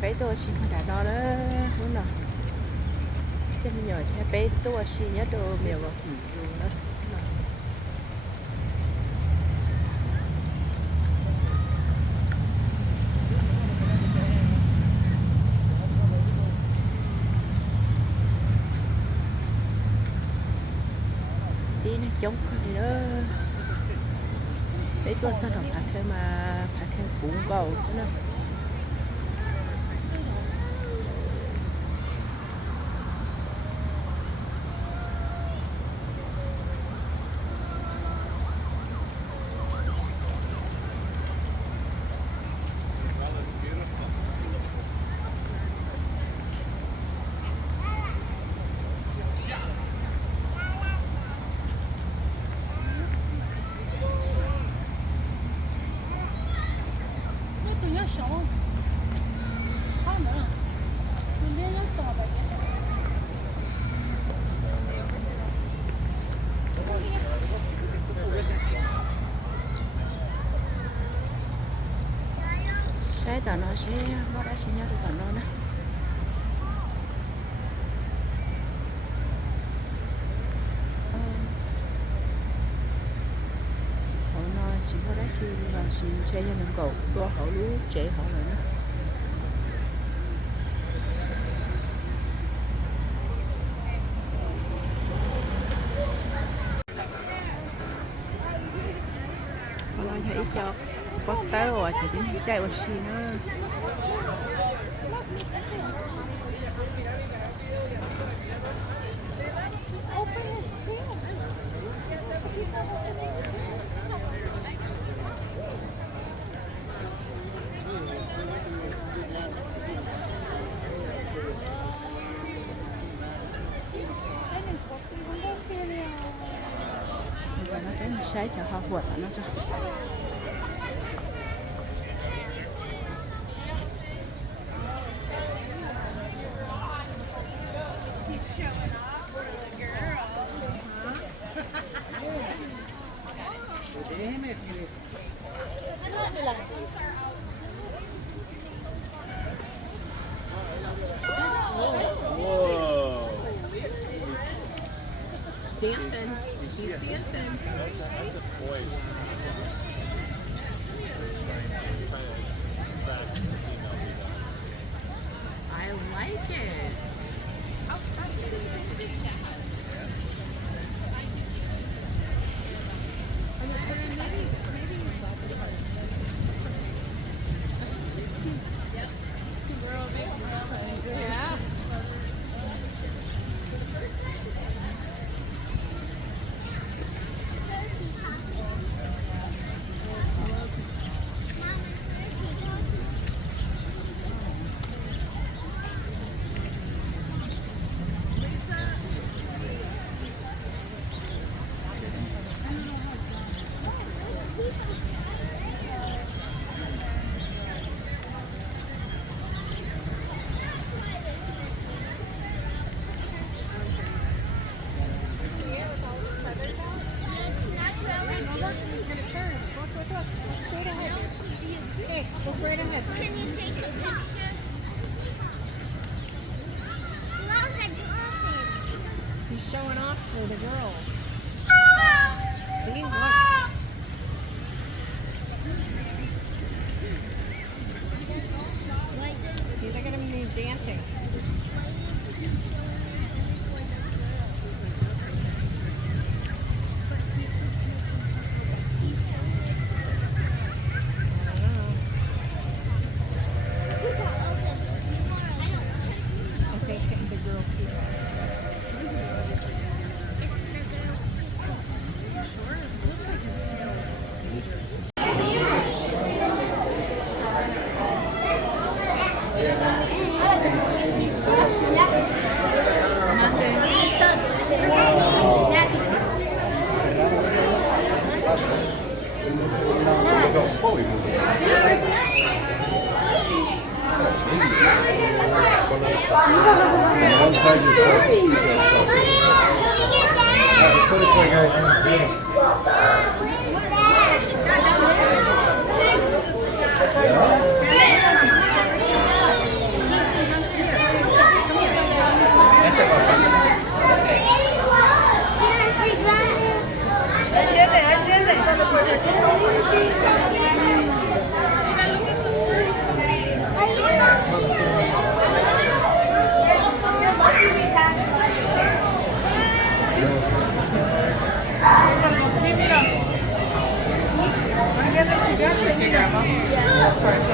杯多西看大到了，我呢，这么nhỏ thế杯多西nhớ đồ mèo vào củ dù đó. Tí nó chống cái gì đó.杯多这种爬开嘛，爬开不高是呢。Sẽ tao nó sẽ nó đã sẽ nhớ được tao nó nè. Họ nói chỉ có đấy chỉ là chỉ chơi cho những cậu có họ lú trẻ họ rồi đó. Họ nói thấy cho bắt tới rồi thì đến chạy qua xí nữa. Giờ nó cái sấy cho họ vượt nó cho. Dancing. He's dancing. That's a boy. I like it. Yeah. Go right ahead. Can you take a picture? Look, it's open. He's showing off for the girls. See, look. See, look at him, he's dancing. Slowly moving. One side is slowly. Let's go this way, guys. Yeah. It's a turtle.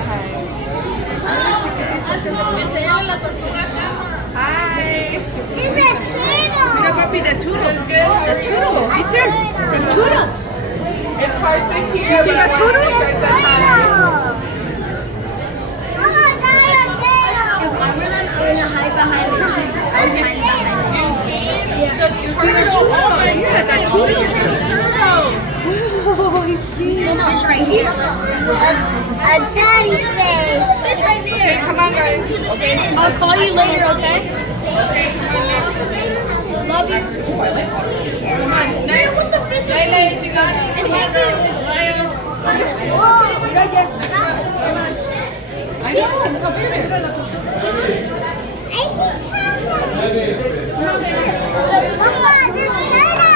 Papi, the turtle. The turtle. Right there. The turtle. It's hard to hear, but I want to try to hide. Fish right here. A daddy's face. Fish right there. Come on, guys. I'll call you later, okay? Okay, come on, next. Love you. Come on, next. What the fish? Lele, Chicana. It's Come on, here. girls. Whoa. Right there. I see turtle. Mama, there's turtle.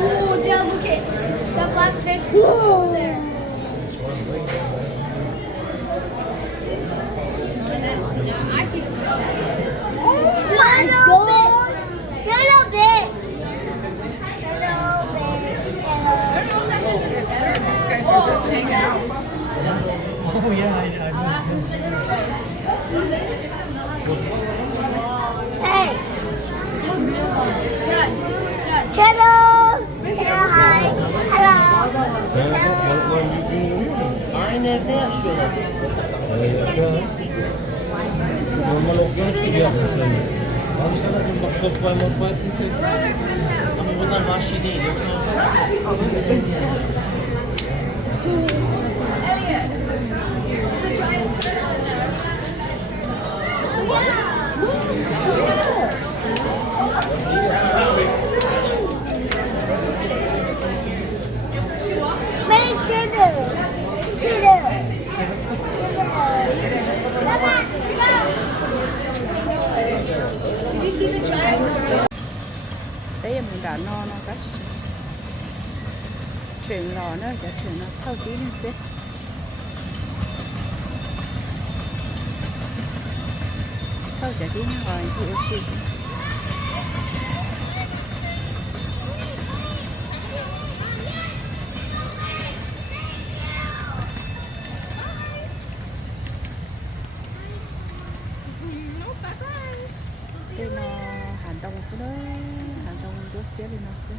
Oh, Dad, look at that black fish over there. I see the fish. Turtle bit. Turtle bit. Oh yeah, I missed it. Hey. Turtle. Hi. Hello. Aynı evde yaşıyorlar. Normal okyanus gibi yapmışlar. Abi sana bak korkmay morkmay etmişler. Ama bunlar vahşi değil. Yoksa olsa... Many turtle. Turtle. Come on. Did you see the giant? Đấy là mình đã no cái chuyện lò nữa, giờ chuyện nó thâu tí lên xí. Thâu chả tí nó rồi thì oxy. Đây nó hàn đông xuống đó, hàn đông chỗ xía lên nó xí.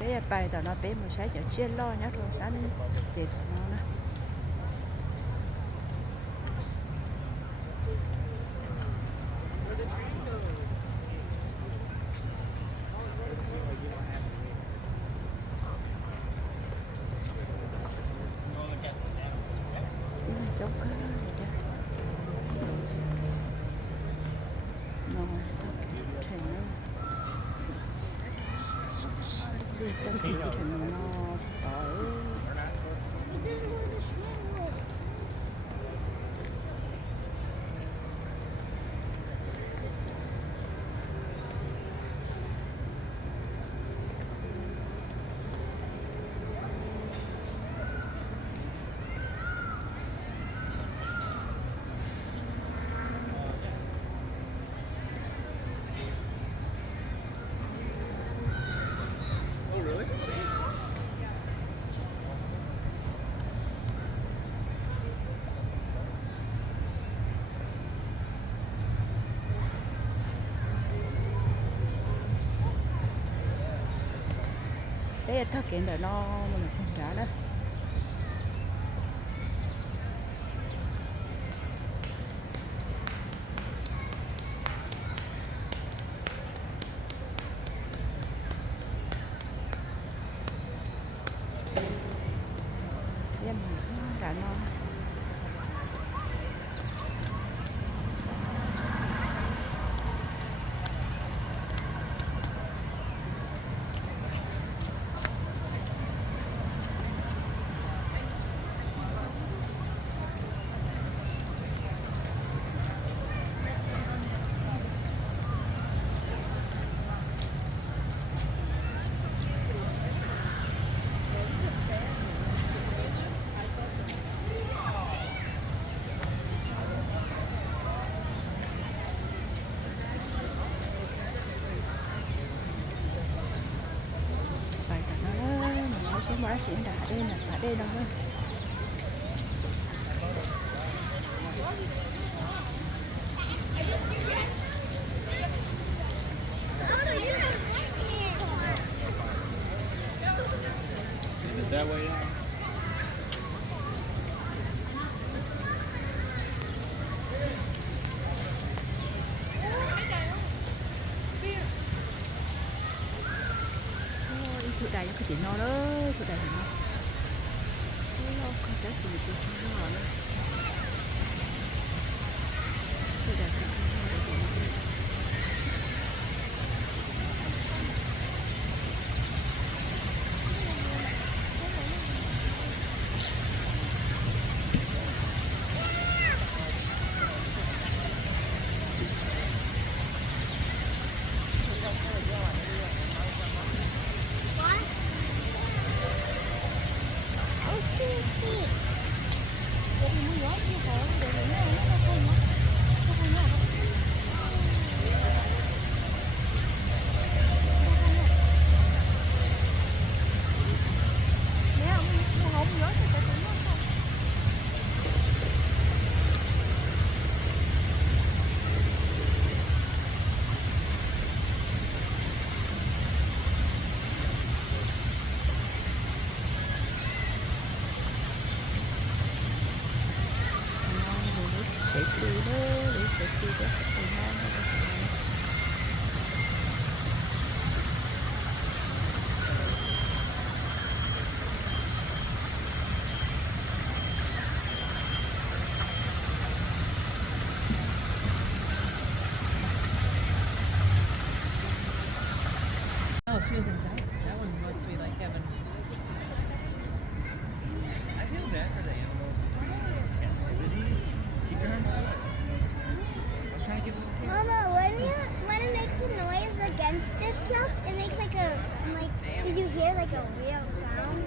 Bé bài tao nó bé một sáng chợ chia lo nhá rồi sáng đi để tao nó nè. Chốc cái nó sao chuyện nó đi xem chuyện nó tới. Cái thắc kiện là nó mình không trả đó. Em trả nó. nó chỉ đặt ở đây đâu thôi. That way out. Tụi đây cái chuyện nó đó, tụi đây nó không có gì tụi chúng nó nữa. Tụi đây cái chúng nó là gì nữa. Oh, she doesn't die. That one must be like heaven. I feel bad for the animal. Just keep your hand out. I was trying to give it a Mama, when it makes a noise against itself, it makes like a did you hear like a real sound?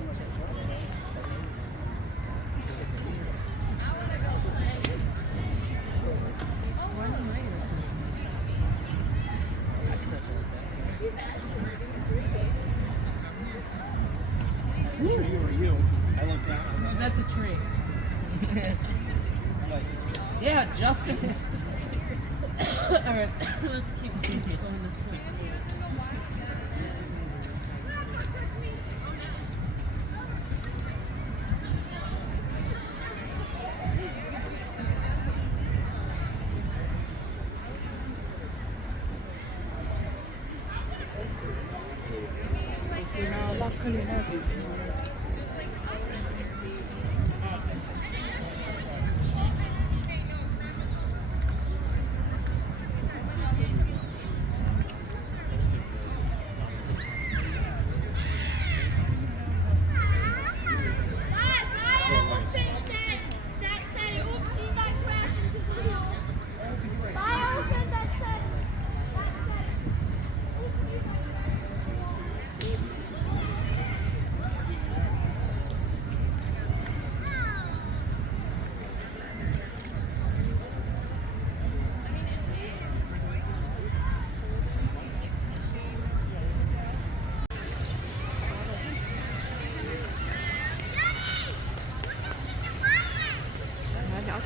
I look down. That's a tree. Yeah, Justin. All right, let's keep going this way. nó bóc cái này thì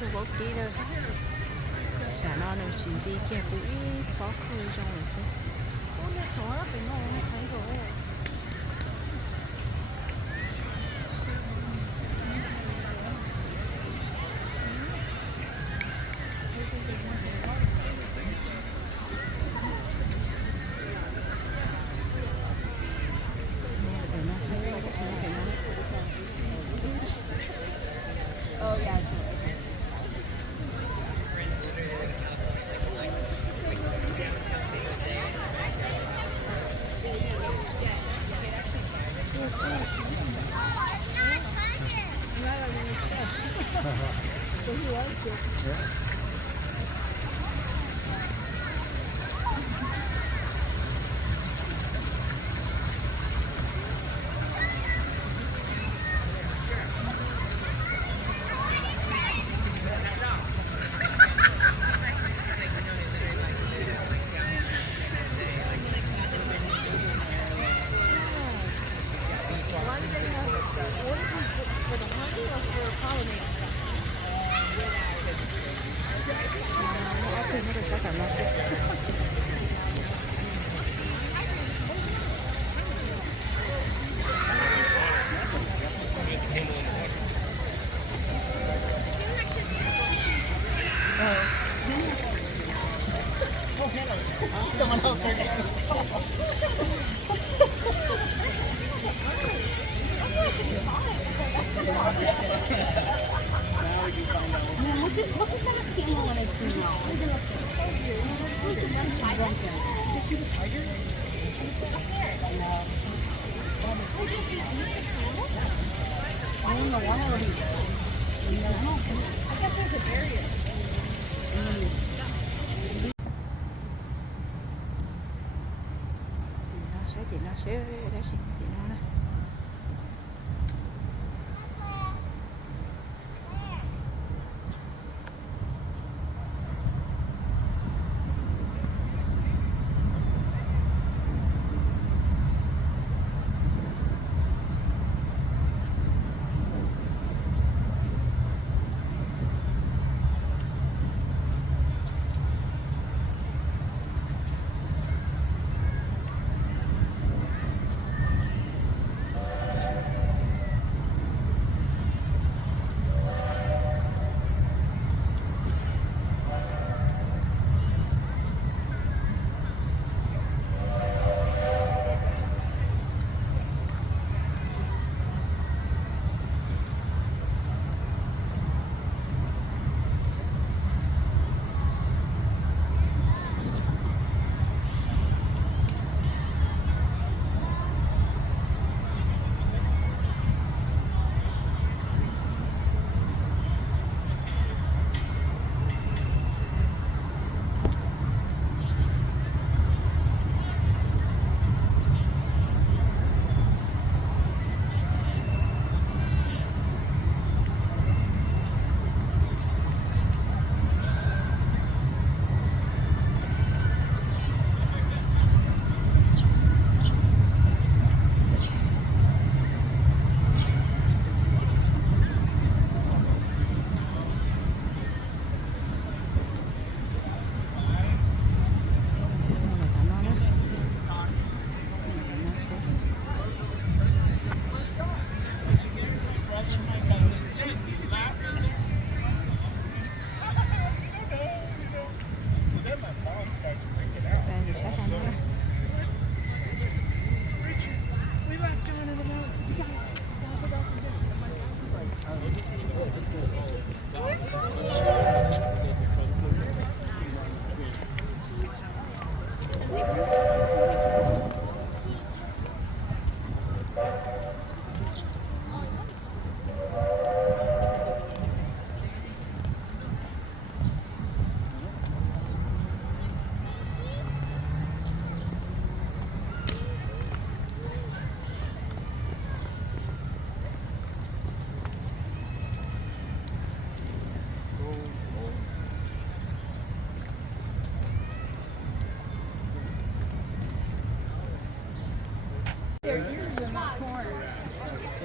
tôi bỏ kia đâu xả non rồi chỉ đi kia cũng có khơi trong rồi xem 오늘 전화를 너무 잘 줘. One thing 잠깐만. Someone else heard it. Thì nó sẽ để xin thì nó này.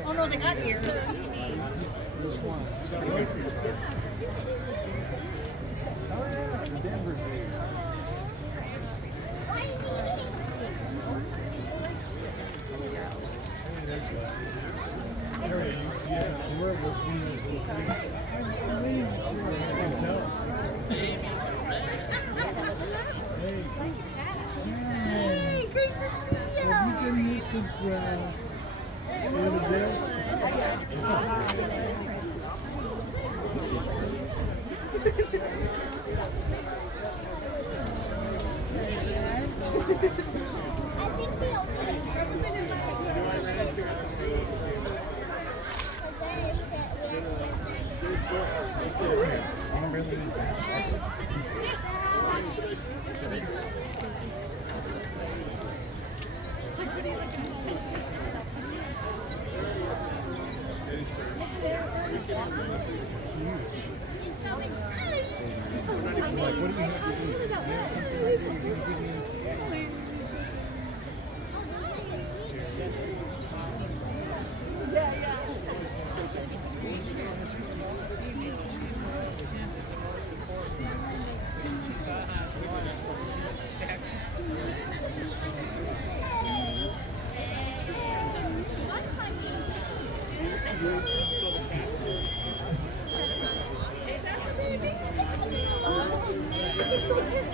Oh no, they got ears. Hey, great to see you. Have you been here since the other day? I think they opened it. It's like